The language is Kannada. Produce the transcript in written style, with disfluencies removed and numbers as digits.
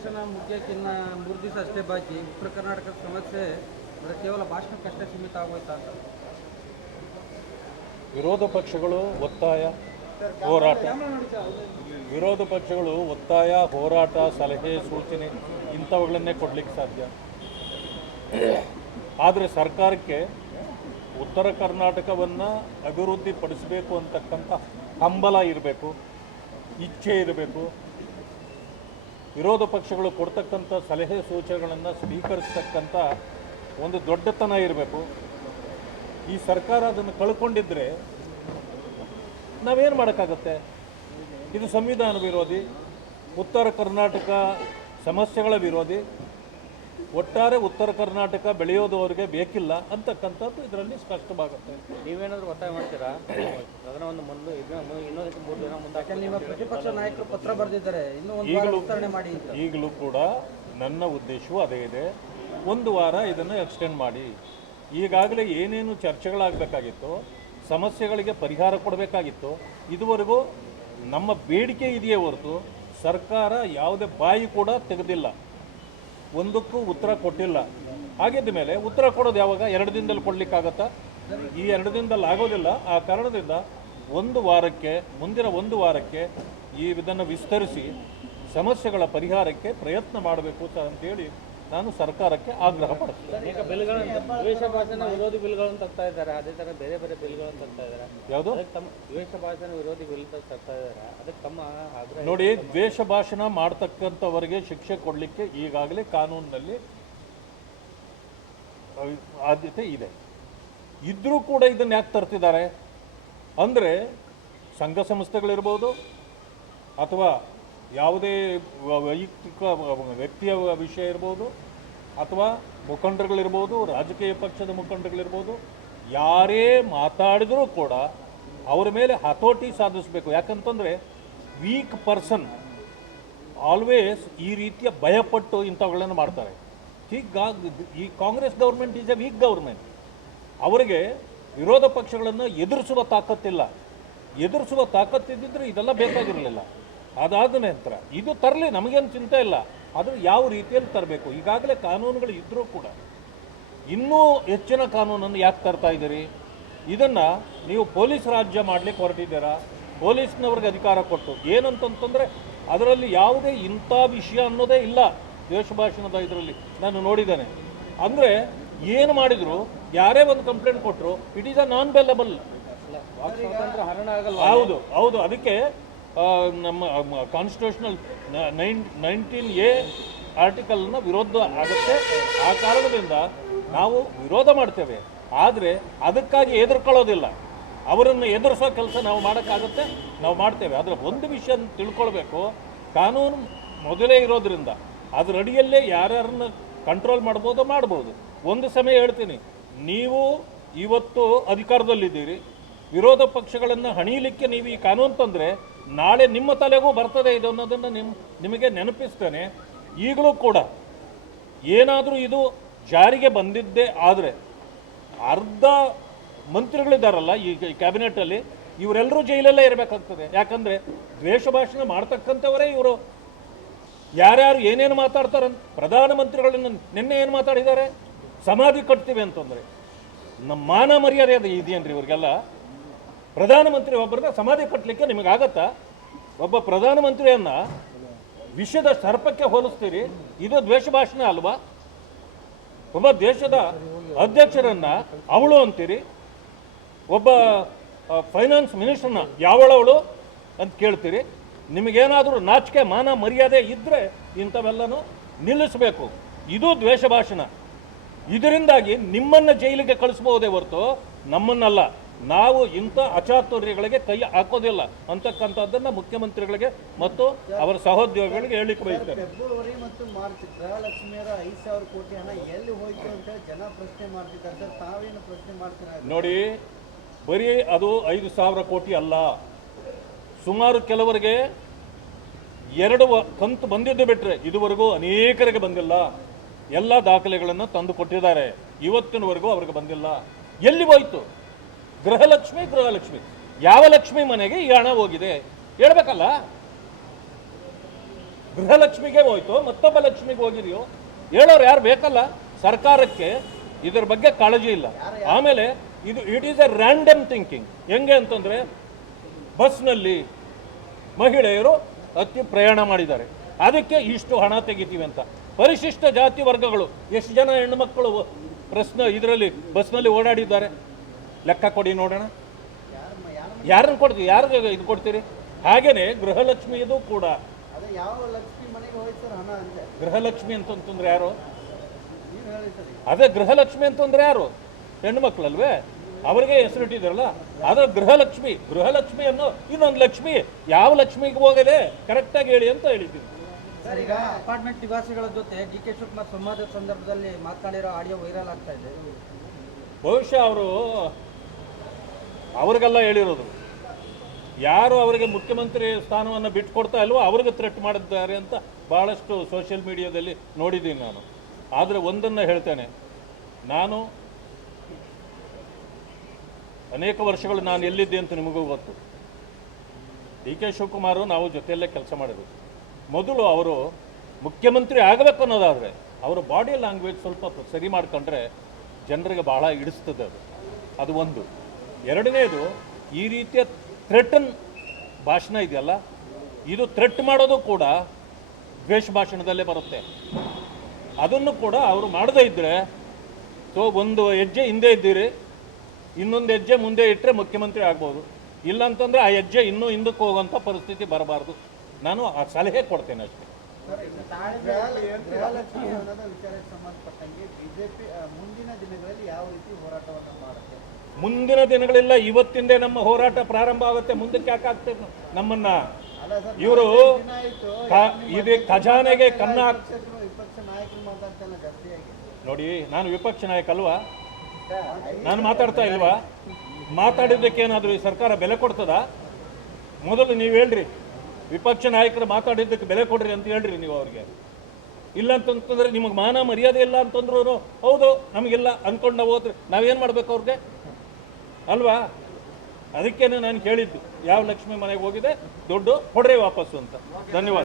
ಅಧಿವೇಶನ ಮುಗಿಯಕ್ಕಿನ್ನ 3 ದಿವಸ ಅಷ್ಟೇ ಬಾಕಿ. ಉತ್ತರ ಕರ್ನಾಟಕದ ಸಮಸ್ಯೆ ಕೇವಲ ಭಾಷಣಕ್ಕಷ್ಟೇ ಸೀಮಿತ ಆಗೋಯ್ತಾ ಅಂತ ವಿರೋಧ ಪಕ್ಷಗಳು ಒತ್ತಾಯ ಹೋರಾಟ ವಿರೋಧ ಪಕ್ಷಗಳು ಒತ್ತಾಯ ಹೋರಾಟ ಸಲಹೆ ಸೂಚನೆ ಇಂಥವುಗಳನ್ನೇ ಕೊಡಲಿಕ್ಕೆ ಸಾಧ್ಯ. ಆದರೆ ಸರ್ಕಾರಕ್ಕೆ ಉತ್ತರ ಕರ್ನಾಟಕವನ್ನು ಅಭಿವೃದ್ಧಿಪಡಿಸಬೇಕು ಅಂತಕ್ಕಂಥ ಹಂಬಲ ಇರಬೇಕು, ಇಚ್ಛೆ ಇರಬೇಕು. ವಿರೋಧ ಪಕ್ಷಗಳು ಕೊಡ್ತಕ್ಕಂಥ ಸಲಹೆ ಸೂಚನೆಗಳನ್ನು ಸ್ವೀಕರಿಸ್ತಕ್ಕಂಥ ಒಂದು ದೊಡ್ಡತನ ಇರಬೇಕು. ಈ ಸರ್ಕಾರ ಅದನ್ನು ಕಳ್ಕೊಂಡಿದ್ದರೆ ನಾವೇನು ಮಾಡೋಕ್ಕಾಗತ್ತೆ? ಇದು ಸಂವಿಧಾನ ವಿರೋಧಿ, ಉತ್ತರ ಕರ್ನಾಟಕ ಸಮಸ್ಯೆಗಳ ವಿರೋಧಿ, ಒಟ್ಟಾರೆ ಉತ್ತರ ಕರ್ನಾಟಕ ಬೆಳೆಯೋದು ಅವರಿಗೆ ಬೇಕಿಲ್ಲ ಅಂತಕ್ಕಂಥದ್ದು ಇದರಲ್ಲಿ ಸ್ಪಷ್ಟವಾಗುತ್ತೆ. ನೀವೇನಾದರೂ ಒತ್ತಾಯ ಮಾಡ್ತೀರಾ ಅದನ್ನ ಒಂದು ಮುಂದೆ ಇನ್ನೊಂದಕ್ಕೆ 3 ದಿನ ಮುಂದೆ? ನಿಮ್ಮ ಪ್ರತಿಪಕ್ಷ ನಾಯಕರು ಪತ್ರ ಬರೆದಿದ್ದಾರೆ, ಇನ್ನೂ ಒಂದು ವಾರ ವಿಸ್ತರಣೆ ಮಾಡಿ. ಈಗಲೂ ಕೂಡ ನನ್ನ ಉದ್ದೇಶವೂ ಅದೇ ಇದೆ, 1 ವಾರ ಇದನ್ನು ಎಕ್ಸ್ಟೆಂಡ್ ಮಾಡಿ. ಈಗಾಗಲೇ ಏನೇನು ಚರ್ಚೆಗಳಾಗಬೇಕಾಗಿತ್ತು, ಸಮಸ್ಯೆಗಳಿಗೆ ಪರಿಹಾರ ಕೊಡಬೇಕಾಗಿತ್ತು, ಇದುವರೆಗೂ ನಮ್ಮ ಬೇಡಿಕೆ ಇದೆಯೇ ಹೊರತು ಸರ್ಕಾರ ಯಾವುದೇ ಬಾಯಿ ಕೂಡ ತೆಗೆದಿಲ್ಲ, ಒಂದಕ್ಕೂ ಉತ್ತರ ಕೊಟ್ಟಿಲ್ಲ. ಹಾಗಿದ್ದ ಮೇಲೆ ಉತ್ತರ ಕೊಡೋದು ಯಾವಾಗ? 2 ದಿನದಲ್ಲಿ ಕೊಡಲಿಕ್ಕಾಗತ್ತಾ? ಈ 2 ದಿನದಲ್ಲಿ ಆಗೋದಿಲ್ಲ. ಆ ಕಾರಣದಿಂದ 1 ವಾರಕ್ಕೆ, ಮುಂದಿನ 1 ವಾರಕ್ಕೆ ಇದನ್ನು ವಿಸ್ತರಿಸಿ ಸಮಸ್ಯೆಗಳ ಪರಿಹಾರಕ್ಕೆ ಪ್ರಯತ್ನ ಮಾಡಬೇಕು ಅಂತೇಳಿ ನಾನು ಸರ್ಕಾರಕ್ಕೆ ಆಗ್ರಹ ಪಡ್ತೇನೆ. ಅನೇಕ ಬಿಲ್ಗಳನ್ನು ದ್ವೇಷ ಭಾಷಣ ವಿರೋಧಿ ಬಿಲ್ಗಳನ್ನು ತರ್ತಾ ಇದ್ದಾರೆ, ಅದೇ ಥರ ಬೇರೆ ಬೇರೆ ಬಿಲ್ಗಳನ್ನು ತರ್ತಾ ಇದ್ದಾರೆ. ಯಾವುದು? ತಮ್ಮ ದ್ವೇಷ ಭಾಷಣ ವಿರೋಧಿ ಬಿಲ್ ತರ್ತಾ ಇದ್ದಾರೆ, ಅದಕ್ಕೆ ತಮ್ಮ ಆಗ್ರಹ. ನೋಡಿ, ದ್ವೇಷ ಭಾಷಣ ಮಾಡ್ತಕ್ಕಂಥವರಿಗೆ ಶಿಕ್ಷೆ ಕೊಡಲಿಕ್ಕೆ ಈಗಾಗಲೇ ಕಾನೂನಿನಲ್ಲಿ ಆದ್ಯತೆ ಇದೆ. ಇದ್ರೂ ಕೂಡ ಇದನ್ನು ಯಾಕೆ ತರ್ತಿದ್ದಾರೆ ಅಂದರೆ, ಸಂಘ ಸಂಸ್ಥೆಗಳಿರ್ಬೋದು ಅಥವಾ ಯಾವುದೇ ವೈಯಕ್ತಿಕ ವ್ಯಕ್ತಿಯ ವಿಷಯ ಇರ್ಬೋದು ಅಥವಾ ಮುಖಂಡರುಗಳಿರ್ಬೋದು, ರಾಜಕೀಯ ಪಕ್ಷದ ಮುಖಂಡರುಗಳಿರ್ಬೋದು, ಯಾರೇ ಮಾತಾಡಿದರೂ ಕೂಡ ಅವರ ಮೇಲೆ ಹತೋಟಿ ಸಾಧಿಸಬೇಕು. ಯಾಕಂತಂದರೆ ವೀಕ್ ಪರ್ಸನ್ ಆಲ್ವೇಸ್ ಈ ರೀತಿಯ ಭಯಪಟ್ಟು ಇಂಥವುಗಳನ್ನು ಮಾಡ್ತಾರೆ. ಈ Congress government is a weak government. ಅವರಿಗೆ ವಿರೋಧ ಪಕ್ಷಗಳನ್ನು ಎದುರಿಸುವ ತಾಕತ್ತಿಲ್ಲ. ಎದುರಿಸುವ ತಾಕತ್ತಿದ್ದರೆ ಇದೆಲ್ಲ ಬೇಕಾಗಿರಲಿಲ್ಲ. ಅದಾದ ನಂತರ ಇದು ತರಲಿ, ನಮಗೇನು ಚಿಂತೆ ಇಲ್ಲ, ಆದರೆ ಯಾವ ರೀತಿಯಲ್ಲಿ ತರಬೇಕು. ಈಗಾಗಲೇ ಕಾನೂನುಗಳು ಇದ್ದರೂ ಕೂಡ ಇನ್ನೂ ಹೆಚ್ಚಿನ ಕಾನೂನನ್ನು ಯಾಕೆ ತರ್ತಾ ಇದ್ದೀರಿ? ಇದನ್ನು ನೀವು ಪೊಲೀಸ್ ರಾಜ್ಯ ಮಾಡಲಿಕ್ಕೆ ಹೊರಟಿದ್ದೀರಾ. ಪೊಲೀಸ್ನವ್ರಿಗೆ ಅಧಿಕಾರ ಕೊಟ್ಟು ಏನಂತಂತಂದರೆ ಅದರಲ್ಲಿ ಯಾವುದೇ ಇಂಥ ವಿಷಯ ಅನ್ನೋದೇ ಇಲ್ಲ. ದ್ವೇಷ ಭಾಷಣದ ಇದರಲ್ಲಿ ನಾನು ನೋಡಿದ್ದೇನೆ. ಅಂದರೆ ಏನು ಮಾಡಿದ್ರು, ಯಾರೇ ಒಂದು ಕಂಪ್ಲೇಂಟ್ ಕೊಟ್ಟರು, ಇಟ್ ಈಸ್ ಅ ನಾನ್ ಬೆಲ್ಲಬಲ್. ಹೌದು ಹೌದು ಅದಕ್ಕೆ ನಮ್ಮ ಕಾನ್ಸ್ಟಿಟ್ಯೂಷನಲ್ 19A ಆರ್ಟಿಕಲ್ನ ವಿರೋಧ ಆಗುತ್ತೆ. ಆ ಕಾರಣದಿಂದ ನಾವು ವಿರೋಧ ಮಾಡ್ತೇವೆ, ಆದರೆ ಅದಕ್ಕಾಗಿ ಎದುರ್ಕೊಳ್ಳೋದಿಲ್ಲ. ಅವರನ್ನು ಎದುರಿಸೋ ಕೆಲಸ ನಾವು ಮಾಡೋಕ್ಕಾಗುತ್ತೆ, ನಾವು ಮಾಡ್ತೇವೆ. ಆದರೆ ಒಂದು ವಿಷಯ ತಿಳ್ಕೊಳ್ಬೇಕು, ಕಾನೂನು ಮೊದಲೇ ಇರೋದ್ರಿಂದ ಅದರ ಅಡಿಯಲ್ಲೇ ಯಾರ್ಯಾರನ್ನ ಕಂಟ್ರೋಲ್ ಮಾಡ್ಬೋದು. ಒಂದು ಸಮಯ ಹೇಳ್ತೀನಿ, ನೀವು ಇವತ್ತು ಅಧಿಕಾರದಲ್ಲಿದ್ದೀರಿ, ವಿರೋಧ ಪಕ್ಷಗಳನ್ನು ಹಣಿಯಲಿಕ್ಕೆ ನೀವು ಈ ಕಾನೂನು ತಂದರೆ ನಾಳೆ ನಿಮ್ಮ ತಲೆಗೂ ಬರ್ತದೆ ಇದು ಅನ್ನೋದನ್ನು ನಿಮಗೆ ನೆನಪಿಸ್ತೇನೆ. ಈಗಲೂ ಕೂಡ ಏನಾದರೂ ಇದು ಜಾರಿಗೆ ಬಂದಿದ್ದೇ ಆದರೆ ಅರ್ಧ ಮಂತ್ರಿಗಳಿದ್ದಾರಲ್ಲ ಈ ಕ್ಯಾಬಿನೆಟಲ್ಲಿ, ಇವರೆಲ್ಲರೂ ಜೈಲಲ್ಲೇ ಇರಬೇಕಾಗ್ತದೆ. ಯಾಕಂದರೆ ದ್ವೇಷ ಭಾಷಣ ಮಾಡ್ತಕ್ಕಂಥವರೇ ಇವರು. ಯಾರ್ಯಾರು ಏನೇನು ಮಾತಾಡ್ತಾರಂತ ಪ್ರಧಾನಮಂತ್ರಿಗಳನ್ನು ನಿನ್ನೆ ಏನು ಮಾತಾಡಿದ್ದಾರೆ? ಸಮಾಧಿ ಕಟ್ತೀವಿ ಅಂತಂದರೆ ನಮ್ಮ ಮಾನ ಮರ್ಯಾದೆ ಅದು ಇದೆಯೇನ್ರಿ ಇವ್ರಿಗೆಲ್ಲ? ಪ್ರಧಾನಮಂತ್ರಿ ಒಬ್ಬರನ್ನ ಸಮಾಧಿ ಕಟ್ಟಲಿಕ್ಕೆ ನಿಮಗಾಗತ್ತಾ? ಒಬ್ಬ ಪ್ರಧಾನಮಂತ್ರಿಯನ್ನು ವಿಷದ ಸರ್ಪಕ್ಕೆ ಹೋಲಿಸ್ತೀರಿ, ಇದು ದ್ವೇಷ ಭಾಷಣ ಅಲ್ವಾ? ಒಬ್ಬ ದೇಶದ ಅಧ್ಯಕ್ಷರನ್ನ ಅವಳು ಅಂತೀರಿ, ಒಬ್ಬ ಫೈನಾನ್ಸ್ ಮಿನಿಸ್ಟರ್ನ ಯಾವಳವಳು ಅಂತ ಕೇಳ್ತೀರಿ. ನಿಮಗೇನಾದರೂ ನಾಚಿಕೆ ಮಾನ ಮರ್ಯಾದೆ ಇದ್ದರೆ ಇಂಥವೆಲ್ಲನೂ ನಿಲ್ಲಿಸಬೇಕು. ಇದು ದ್ವೇಷ ಭಾಷಣ. ಇದರಿಂದಾಗಿ ನಿಮ್ಮನ್ನು ಜೈಲಿಗೆ ಕಳಿಸ್ಬಹುದೇ ಹೊರತು ನಮ್ಮನ್ನಲ್ಲ. ನಾವು ಇಂಥ ಅಚಾತುರ್ಯಗಳಿಗೆ ಕೈ ಹಾಕೋದಿಲ್ಲ ಅಂತಕ್ಕಂಥದ್ದನ್ನು ಮುಖ್ಯಮಂತ್ರಿಗಳಿಗೆ ಮತ್ತು ಅವರ ಸಹೋದ್ಯೋಗಿಗಳಿಗೆ ಹೇಳಲಿಕ್ಕೆ ಬಯಸ್ತೇನೆ. ಫೆಬ್ರವರಿ ಮತ್ತು ಮಾರ್ಚ್ ಗೃಹಲಕ್ಷ್ಮಿಯರ 5,000 ಕೋಟಿ ಹಣ ಎಲ್ಲಿ ಹೋಯ್ತು ಅಂತ ಜನ ಪ್ರಶ್ನೆ ಮಾಡ್ತಿದ್ದಾರೆ ಸರ್, ತಾವೇನು ಪ್ರಶ್ನೆ ಮಾಡ್ತೀರಾ? ನೋಡಿ, ಬರೀ ಅದು 5,000 ಕೋಟಿ ಅಲ್ಲ, ಸುಮಾರು ಕೆಲವರಿಗೆ 2 ಕಂತು ಬಂದಿದ್ದು ಬಿಟ್ಟರೆ ಇದುವರೆಗೂ ಅನೇಕರಿಗೆ ಬಂದಿಲ್ಲ. ಎಲ್ಲ ದಾಖಲೆಗಳನ್ನು ತಂದು ಕೊಟ್ಟಿದ್ದಾರೆ, ಇವತ್ತಿನವರೆಗೂ ಅವ್ರಿಗೆ ಬಂದಿಲ್ಲ. ಎಲ್ಲಿ ಹೋಯ್ತು? ಗೃಹಲಕ್ಷ್ಮಿ ಯಾವ ಲಕ್ಷ್ಮಿ ಮನೆಗೆ ಈ ಹಣ ಹೋಗಿದೆ ಹೇಳ್ಬೇಕಲ್ಲ? ಗೃಹಲಕ್ಷ್ಮಿಗೆ ಹೋಯ್ತು, ಮತ್ತೊಬ್ಬ ಲಕ್ಷ್ಮಿಗೆ ಹೋಗಿದೆಯೋ ಹೇಳೋರು ಯಾರು ಬೇಕಲ್ಲ. ಸರ್ಕಾರಕ್ಕೆ ಇದ್ರ ಬಗ್ಗೆ ಕಾಳಜಿ ಇಲ್ಲ. ಆಮೇಲೆ it is A random thinking. ಹೆಂಗೆ ಅಂತಂದರೆ, ಬಸ್ನಲ್ಲಿ ಮಹಿಳೆಯರು ಅತಿ ಪ್ರಯಾಣ ಮಾಡಿದ್ದಾರೆ, ಅದಕ್ಕೆ ಇಷ್ಟು ಹಣ ತೆಗಿತೀವಿ ಅಂತ. ಪರಿಶಿಷ್ಟ ಜಾತಿ ವರ್ಗಗಳು ಎಷ್ಟು ಜನ ಹೆಣ್ಣುಮಕ್ಕಳು ಇದರಲ್ಲಿ ಬಸ್ನಲ್ಲಿ ಓಡಾಡಿದ್ದಾರೆ ಲೆಕ್ಕ ಕೊಡಿ ನೋಡೋಣ. ಯಾರನ್ನು ಕೊಡ್ತೀವಿ, ಯಾರಿಗೆ ಇದು ಕೊಡ್ತೀರಿ? ಹಾಗೇನೆ ಗೃಹಲಕ್ಷ್ಮಿ ಇದು ಕೂಡ. ಅದೇ ಯಾವ ಲಕ್ಷ್ಮಿ ಮನೆಗೆ ಹೋಯ್ತು ಸರ್ ಹಣ ಅಂತೆ? ಗೃಹಲಕ್ಷ್ಮಿ ಅಂತಂದ್ರೆ ಯಾರು? ನೀವು ಹೇಳಿ ಸರ್. ಅದೇ ಗೃಹಲಕ್ಷ್ಮಿ ಅಂತಂದ್ರೆ ಯಾರು? ಹೆಣ್ಣು ಮಕ್ಕಳಲ್ವೇ? ಅವರಿಗೆ ಹೆಸರಿಟ್ಟಿದ್ದಾರಲ್ಲ, ಅದು ಗೃಹಲಕ್ಷ್ಮಿ ಅನ್ನೋ ಇನ್ನೊಂದು ಲಕ್ಷ್ಮಿ. ಯಾವ ಲಕ್ಷ್ಮಿಗೆ ಹೋಗದೆ ಕರೆಕ್ಟಾಗಿ ಹೇಳಿ ಅಂತ ಹೇಳಿದ್ದೀನಿ. ಸರ್, ಈಗ ಅಪಾರ್ಟ್ಮೆಂಟ್ ನಿವಾಸಿಗಳ ಜೊತೆ DK ಶಿವಕುಮಾರ್ ಸಂವಾದದ ಸಂದರ್ಭದಲ್ಲಿ ಮಾತನಾಡಿರೋ ಆಡಿಯೋ ವೈರಲ್ ಆಗ್ತಾ ಇದೆ. ಬಹುಶಃ ಅವ್ರಿಗೆಲ್ಲ ಹೇಳಿರೋದು, ಯಾರು ಅವರಿಗೆ ಮುಖ್ಯಮಂತ್ರಿ ಸ್ಥಾನವನ್ನು ಬಿಟ್ಕೊಡ್ತಾ ಇಲ್ವೋ ಅವ್ರಿಗೆ ಥ್ರೆಟ್ ಮಾಡಿದ್ದಾರೆ ಅಂತ ಭಾಳಷ್ಟು ಸೋಷಿಯಲ್ ಮೀಡಿಯಾದಲ್ಲಿ ನೋಡಿದ್ದೀನಿ ನಾನು. ಆದರೆ ಒಂದನ್ನು ಹೇಳ್ತೇನೆ, ನಾನು ಅನೇಕ ವರ್ಷಗಳು ನಾನು ಎಲ್ಲಿದ್ದೆ ಅಂತ ನಿಮಗೂ ಗೊತ್ತು. DK ಶಿವಕುಮಾರು ನಾವು ಜೊತೆಯಲ್ಲೇ ಕೆಲಸ ಮಾಡಿದ್ರು. ಮೊದಲು ಅವರು ಮುಖ್ಯಮಂತ್ರಿ ಆಗಬೇಕು ಅನ್ನೋದಾದರೆ ಅವರು ಬಾಡಿ ಲ್ಯಾಂಗ್ವೇಜ್ ಸ್ವಲ್ಪ ಸರಿ ಮಾಡ್ಕೊಂಡ್ರೆ ಜನರಿಗೆ ಬಹಳ ಹಿಡಿಸ್ತದೆ. ಅದು ಒಂದು. ಎರಡನೇದು, ಈ ರೀತಿಯ ಥ್ರೆಟನ್ ಭಾಷಣ ಇದೆಯಲ್ಲ, ಇದು ಥ್ರೆಟ್ ಮಾಡೋದು ಕೂಡ ದ್ವೇಷ ಭಾಷಣದಲ್ಲೇ ಬರುತ್ತೆ. ಅದನ್ನು ಕೂಡ ಅವರು ಮಾಡದೇ ಇದ್ದರೆ, ಸೊ ಒಂದು ಹೆಜ್ಜೆ ಹಿಂದೆ ಇದ್ದೀರಿ, ಇನ್ನೊಂದು ಹೆಜ್ಜೆ ಮುಂದೆ ಇಟ್ಟರೆ ಮುಖ್ಯಮಂತ್ರಿ ಆಗ್ಬೋದು. ಇಲ್ಲ ಅಂತಂದರೆ ಆ ಹೆಜ್ಜೆ ಇನ್ನೂ ಹಿಂದಕ್ಕೆ ಹೋಗೋಂಥ ಪರಿಸ್ಥಿತಿ ಬರಬಾರ್ದು. ನಾನು ಆ ಸಲಹೆ ಕೊಡ್ತೇನೆ ಅಷ್ಟೇ. ಗೃಹಲಕ್ಷ್ಮಿ ಅನ್ನೋದ ವಿಚಾರಕ್ಕೆ ಸಂಬಂಧಪಟ್ಟಂಗೆ ಬಿಜೆಪಿ ಮುಂದಿನ ದಿನಗಳಲ್ಲಿ ಯಾವ ರೀತಿ ಹೋರಾಟವನ್ನು ಮಾಡುತ್ತೆ? ಮುಂದಿನ ದಿನಗಳಿಲ್ಲ, ಇವತ್ತಿಂದೇ ನಮ್ಮ ಹೋರಾಟ ಪ್ರಾರಂಭ ಆಗುತ್ತೆ. ಮುಂದಕ್ಕೆ ಯಾಕೆ ಆಗ್ತದೆ ನಮ್ಮನ್ನ? ಇವರು ಇದು ಖಜಾನೆಗೆ ಕನ್ನ ವಿಪಕ್ಷ ನಾಯಕರು ಮಾತಾಡ್ತಾನೆ ಜಾಸ್ತಿಯಾಗಿ. ನೋಡಿ, ನಾನು ವಿಪಕ್ಷ ನಾಯಕ ಅಲ್ವಾ? ನಾನು ಮಾತಾಡ್ತಾ ಇಲ್ವಾ? ಮಾತಾಡಿದ್ದಕ್ಕೇನಾದರೂ ಈ ಸರ್ಕಾರ ಬೆಲೆ ಕೊಡ್ತದ? ಮೊದಲು ನೀವು ಹೇಳ್ರಿ, ವಿಪಕ್ಷ ನಾಯಕರು ಮಾತಾಡಿದ್ದಕ್ಕೆ ಬೆಲೆ ಕೊಡ್ರಿ ಅಂತ ಹೇಳ್ರಿ ನೀವು ಅವ್ರಿಗೆ. ಇಲ್ಲ ಅಂತಂತಂದ್ರೆ ನಿಮಗೆ ಮಾನ ಮರ್ಯಾದೆ ಇಲ್ಲ ಅಂತಂದ್ರೂ ಹೌದು ನಮಗಿಲ್ಲ ಅಂದ್ಕೊಂಡು ನಾವು ಹೋದ್ರೆ ನಾವೇನು ಮಾಡ್ಬೇಕು ಅವ್ರಿಗೆ ಅಲ್ವಾ? ಅದಕ್ಕೇನೆ ನಾನು ಕೇಳಿದ್ದು, ಯಾವ ಲಕ್ಷ್ಮಿ ಮನೆಗೆ ಹೋಗಿದೆ ದುಡ್ಡು ಕೊಡ್ರಿ ವಾಪಸ್ಸು ಅಂತ. ಧನ್ಯವಾದ.